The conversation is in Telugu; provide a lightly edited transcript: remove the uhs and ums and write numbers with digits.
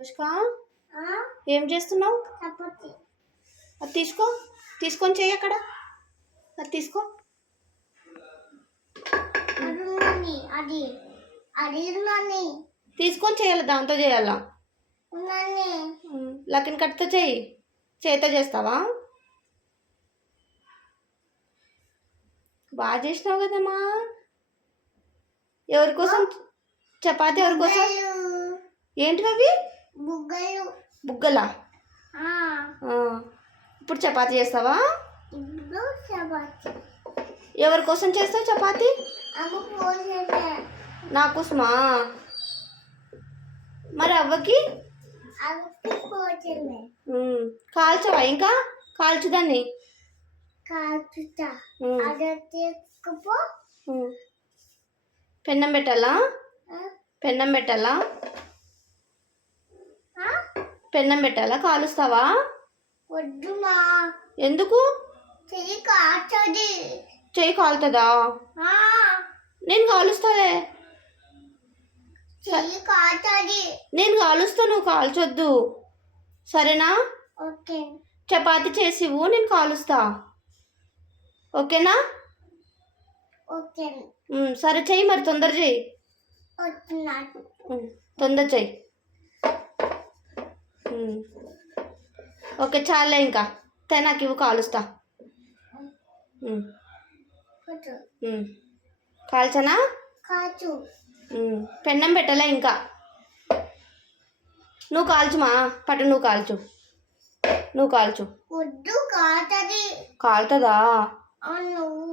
అనుష్క ఏం చేస్తున్నావు? అది తీసుకో, తీసుకొని చెయ్యి అక్కడ. అది తీసుకో. తీసుకొని చేయాలి, దాంతో చేయాలా? లకిన్ కట్తో చెయ్యి. చేత చేస్తావా? బాగా చేసినావు కదమ్మా. ఎవరి కోసం చపాతి? ఎవరి కోసం? ఏంటివి అవి? బుగ్గలా? ఇప్పుడు చపాతి చేస్తావా? ఎవరి కోసం చేస్తావు చపాతి? నా కోసమా? మరి అవ్వకి కాల్చవా? ఇంకా కాల్చుదాన్ని. పెన్నం పెట్టాలా? పెన్నం పెట్టాలా? పెన్నం పెట్టాలా? కాలుస్తావా? వద్దుమా. ఎందుకు? చెయ్యి కాల్చది. చెయ్యి కాలుతుందా? నేను కాలుస్తాలే. చెయ్యి కాల్చది. నేను కాలుస్తా, నువ్వు కాల్చొద్దు, సరేనా? ఓకే. చపాతి చేసివు, నేను కాలుస్తా, ఓకేనా? ఓకే. సరే చెయ్యి, మరి తొందర చెయ్యి. తొందర చెయ్యి. ఓకే చాలే, ఇంకా నాకు ఇవ్వు, కాలుస్తా. కాల్చనా? కాల్చు. పెన్నం పెట్టలే ఇంకా. నువ్వు కాల్చుమా, పట్టు, నువ్వు కాల్చు, నువ్వు కాల్చు. వద్దు, కాల్చది. కాలుతుందా? నువ్వు